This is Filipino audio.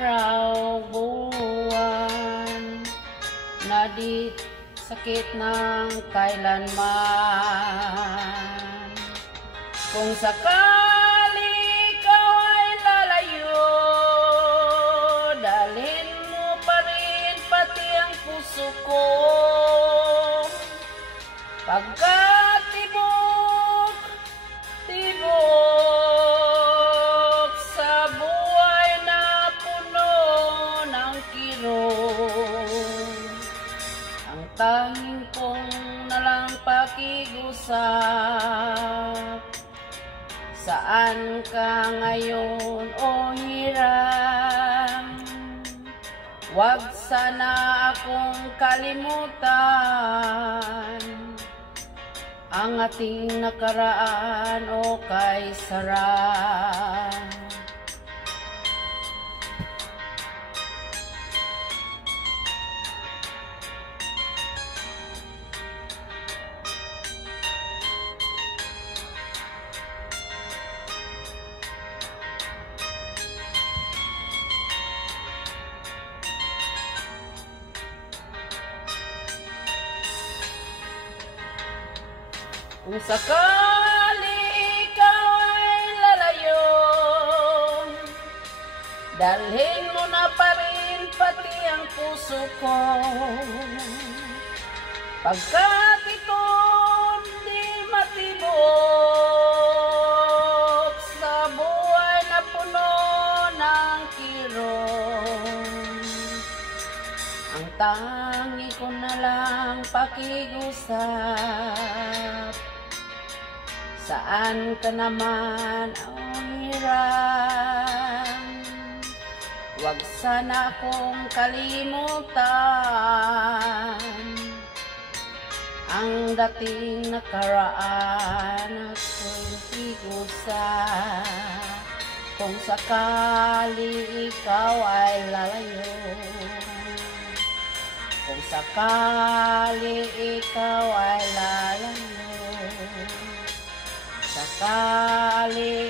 araw, buwan, na di sakit ng kailanman. Kung sakali ikaw ay lalayo, dalhin mo pa rin pati ang puso ko. Pagkat tibok sa buhay na puno ng kirot, ang tanging kong nalang pakigusap. Saan ka ngayon o hiram? Huwag sana akong kalimutan ang ating nakaraan o kaisaran. Kung sakali ikaw ay lalayo, dalhin mo na pa rin pati ang puso ko. Pagkat ito di matibok sa buhay na puno ng kirot, ang tangi ko na lang pakigusap. Saan ka naman ang hiram? Huwag sana akong kalimutan ang dating nakaraan at higusap. Kung sakali ikaw ay lalayo, kung sakali ikaw ay lalayo, sakali